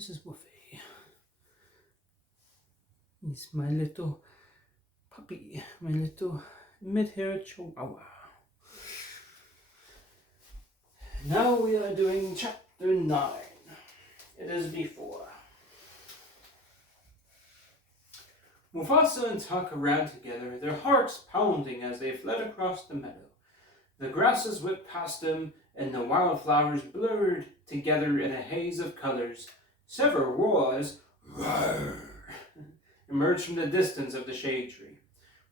This is Wuffy. He's my little puppy, my little mid-haired chihuahua. Now we are doing chapter 9. It is before. Mufasa and Taka ran together, their hearts pounding as they fled across the meadow. The grasses whipped past them, and the wildflowers blurred together in a haze of colors. Several roars emerged from the distance of the shade tree.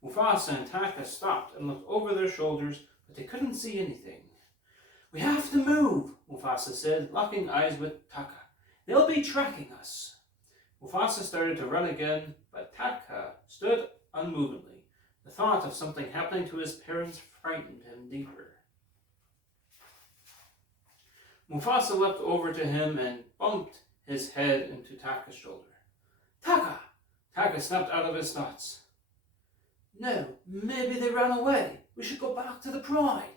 Mufasa and Taka stopped and looked over their shoulders, but they couldn't see anything. "We have to move," Mufasa said, locking eyes with Taka. "They'll be tracking us." Mufasa started to run again, but Taka stood unmovingly. The thought of something happening to his parents frightened him deeper. Mufasa leapt over to him and bumped his head into Taka's shoulder. "Taka!" Taka snapped out of his thoughts. "No, maybe they ran away. We should go back to the pride."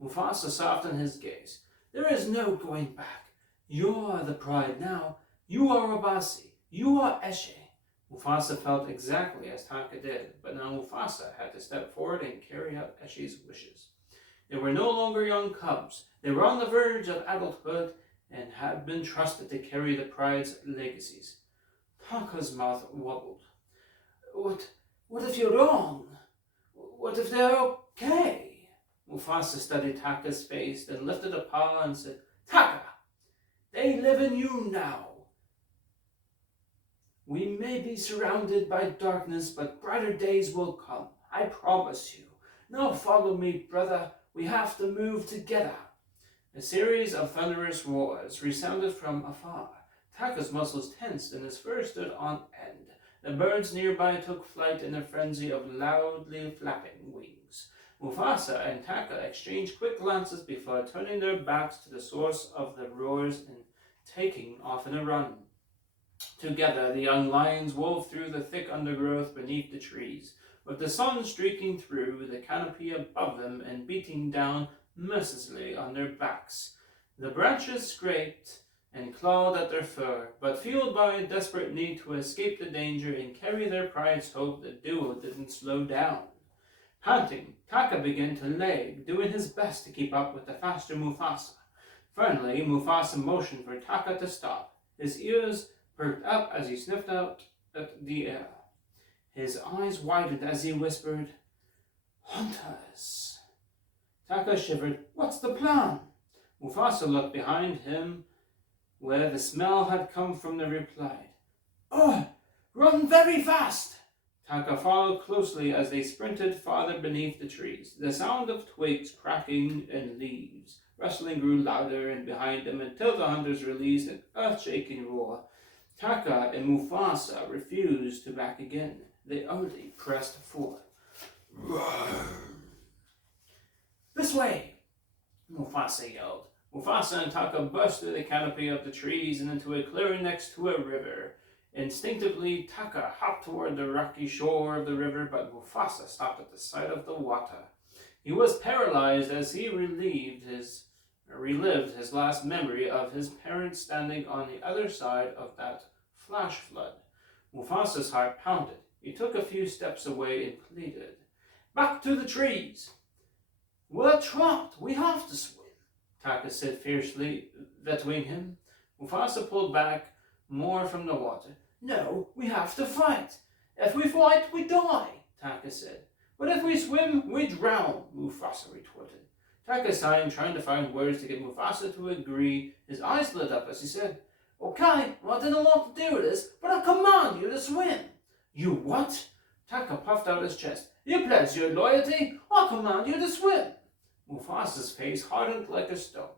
Mufasa softened his gaze. "There is no going back. You are the pride now. You are Abasi. You are Eshe." Mufasa felt exactly as Taka did, but now Mufasa had to step forward and carry out Eshe's wishes. They were no longer young cubs. They were on the verge of adulthood and had been trusted to carry the pride's legacies. Taka's mouth wobbled. What if you're wrong? What if they're okay?" Mufasa studied Taka's face, then lifted a paw and said, "Taka, they live in you now. We may be surrounded by darkness, but brighter days will come. I promise you. Now follow me, brother. We have to move together." A series of thunderous roars resounded from afar. Taka's muscles tensed and his fur stood on end. The birds nearby took flight in a frenzy of loudly flapping wings. Mufasa and Taka exchanged quick glances before turning their backs to the source of the roars and taking off in a run. Together, the young lions wove through the thick undergrowth beneath the trees, with the sun streaking through the canopy above them and beating down mercilessly on their backs. The branches scraped and clawed at their fur, but fueled by a desperate need to escape the danger and carry their pride's hope, the duo didn't slow down. Panting, Taka began to lag, doing his best to keep up with the faster Mufasa. Finally, Mufasa motioned for Taka to stop. His ears perked up as he sniffed out at the air. His eyes widened as he whispered, "Hunters." Taka shivered. "What's the plan?" Mufasa looked behind him where the smell had come from and replied, "Oh, run very fast." Taka followed closely as they sprinted farther beneath the trees. The sound of twigs cracking and leaves rustling grew louder and behind them until the hunters released an earth-shaking roar. Taka and Mufasa refused to back again. They only pressed forward. "This way!" Mufasa yelled. Mufasa and Taka burst through the canopy of the trees and into a clearing next to a river. Instinctively, Taka hopped toward the rocky shore of the river, but Mufasa stopped at the sight of the water. He was paralyzed as he relived his last memory of his parents standing on the other side of that flash flood. Mufasa's heart pounded. He took a few steps away and pleaded, "Back to the trees." "We're trapped. We have to swim," Taka said fiercely, vetoing him. Mufasa pulled back more from the water. "No, we have to fight. If we fight, we die," Taka said. "But if we swim, we drown," Mufasa retorted. Taka sighed, trying to find words to get Mufasa to agree. His eyes lit up as he said, "Okay, I didn't want to do this, but I command you to swim." "You what?" Taka puffed out his chest. "You pledge your loyalty? I command you to swim." Mufasa's face hardened like a stone.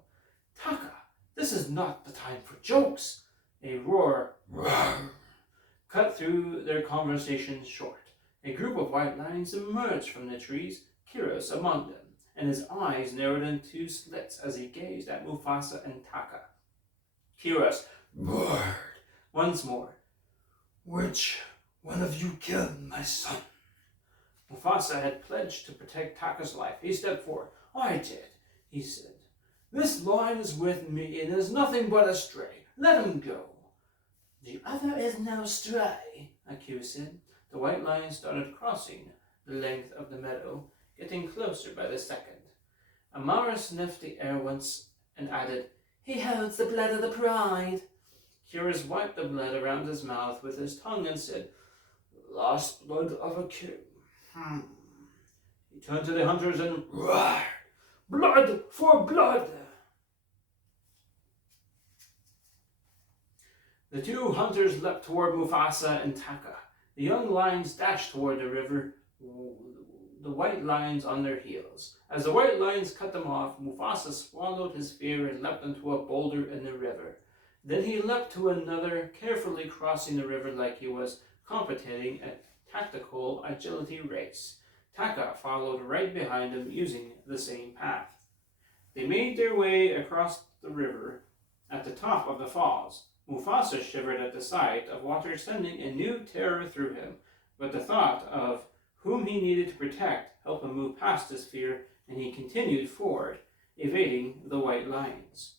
"Taka, this is not the time for jokes." A roar cut through their conversation short. A group of white lions emerged from the trees, Kiros among them, and his eyes narrowed into slits as he gazed at Mufasa and Taka. Kiros roared once more. "Which one of you killed my son?" Mufasa had pledged to protect Taka's life. He stepped forward. "I did," he said. "This lion is with me and is nothing but a stray. Let him go." The other is now astray, Akio said. The white lion started crossing the length of the meadow, getting closer by the second. Amara sniffed the air once and added, He holds the blood of the pride. Curious wiped the blood around his mouth with his tongue and said, Last blood of a king. He turned to the hunters and roared, Blood for blood! The two hunters leapt toward Mufasa and Taka. The young lions dashed toward the river, the white lions on their heels. As the white lions cut them off, Mufasa swallowed his fear and leapt into a boulder in the river. Then he leapt to another, carefully crossing the river like he was competing a tactical agility race. Taka followed right behind him, using the same path. They made their way across the river at the top of the falls. Mufasa shivered at the sight of water sending a new terror through him, but the thought of whom he needed to protect helped him move past his fear, and he continued forward, evading the white lions.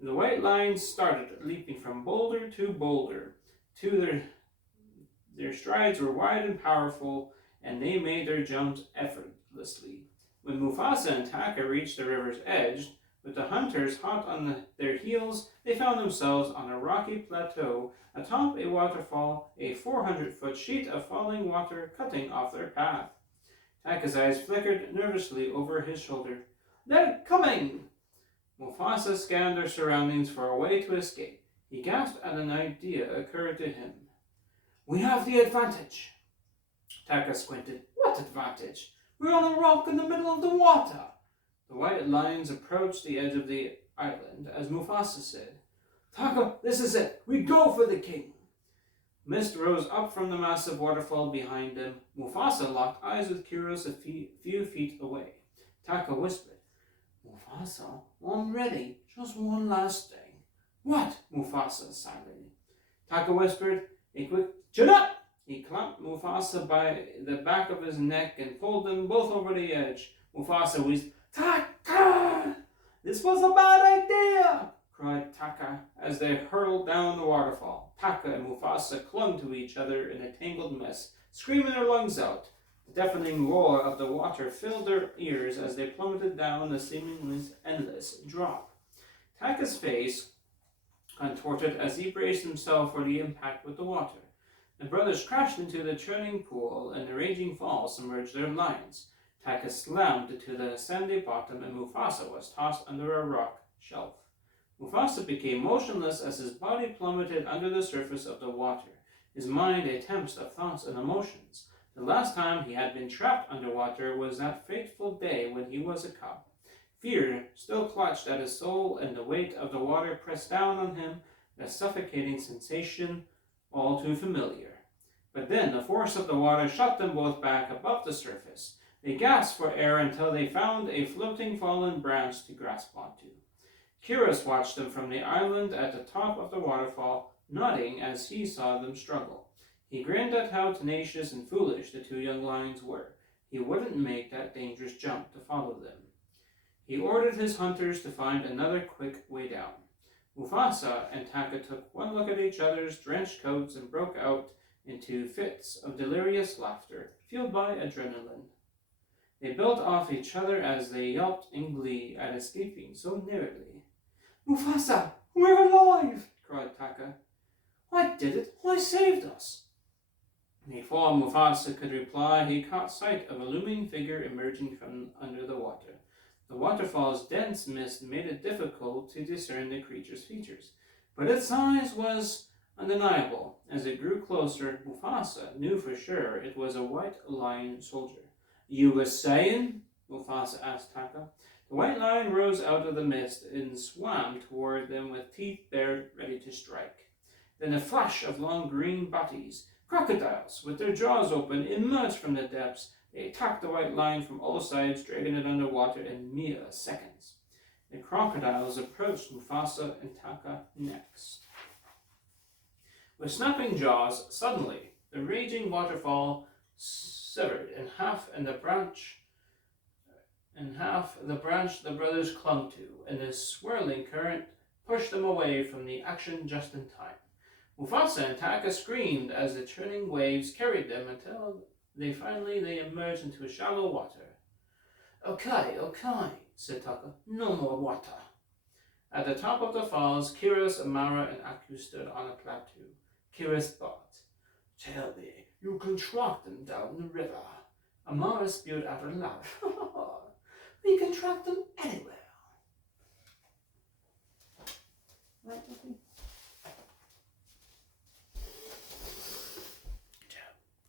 The white lions started leaping from boulder to boulder. Their strides were wide and powerful, and they made their jumps effortlessly. When Mufasa and Taka reached the river's edge, with the hunters hot on their heels, they found themselves on a rocky plateau atop a waterfall, a 400-foot sheet of falling water cutting off their path. Taka's eyes flickered nervously over his shoulder. They're coming! Mufasa scanned their surroundings for a way to escape. He gasped as an idea occurred to him. We have the advantage. Taka squinted. What advantage? We're on a rock in the middle of the water. The white lions approached the edge of the island as Mufasa said, Taka, this is it. We go for the king. Mist rose up from the massive waterfall behind them. Mufasa locked eyes with Kiros a few feet away. Taka whispered, Mufasa, I'm ready. Just one last thing. What? Mufasa silently. Taka whispered, a quick chin up! He clamped Mufasa by the back of his neck and pulled them both over the edge. Mufasa wheezed, Taka! This was a bad idea! Cried Taka as they hurled down the waterfall. Taka and Mufasa clung to each other in a tangled mess, screaming their lungs out. The deafening roar of the water filled their ears as they plummeted down the seemingly endless drop. Taka's face contorted as he braced himself for the impact with the water. The brothers crashed into the churning pool, and the raging fall submerged their lions. Taka slammed to the sandy bottom, and Mufasa was tossed under a rock shelf. Mufasa became motionless as his body plummeted under the surface of the water, his mind a tempest of thoughts and emotions. The last time he had been trapped underwater was that fateful day when he was a cub. Fear still clutched at his soul, and the weight of the water pressed down on him, a suffocating sensation all too familiar. But then the force of the water shot them both back above the surface. They gasped for air until they found a floating fallen branch to grasp onto. Kiros watched them from the island at the top of the waterfall, nodding as he saw them struggle. He grinned at how tenacious and foolish the two young lions were. He wouldn't make that dangerous jump to follow them. He ordered his hunters to find another quick way down. Mufasa and Taka took one look at each other's drenched coats and broke out into fits of delirious laughter, fueled by adrenaline. They built off each other as they yelped in glee at escaping so narrowly. Mufasa, we're alive! Cried Taka. I did it! I saved us! Before Mufasa could reply, he caught sight of a looming figure emerging from under the water. The waterfall's dense mist made it difficult to discern the creature's features, but its size was undeniable. As it grew closer, Mufasa knew for sure it was a white lion soldier. You were saying? Mufasa asked Taka. The white lion rose out of the mist and swam toward them with teeth bared, ready to strike. Then a flash of long green bodies, crocodiles with their jaws open, emerged from the depths. They attacked the white lion from all sides, dragging it underwater in mere seconds. The crocodiles approached Mufasa and Taka next. With snapping jaws, suddenly the raging waterfall severed in half, and the branch the brothers clung to, and the swirling current pushed them away from the action just in time. Mufasa and Taka screamed as the churning waves carried them until they emerged into a shallow water. Okay, said Taka. No more water. At the top of the falls, Kiris, Amara, and Aku stood on a plateau. Kiris thought, Tell me, you can track them down the river. Amara spewed out aloud. We can track them anywhere.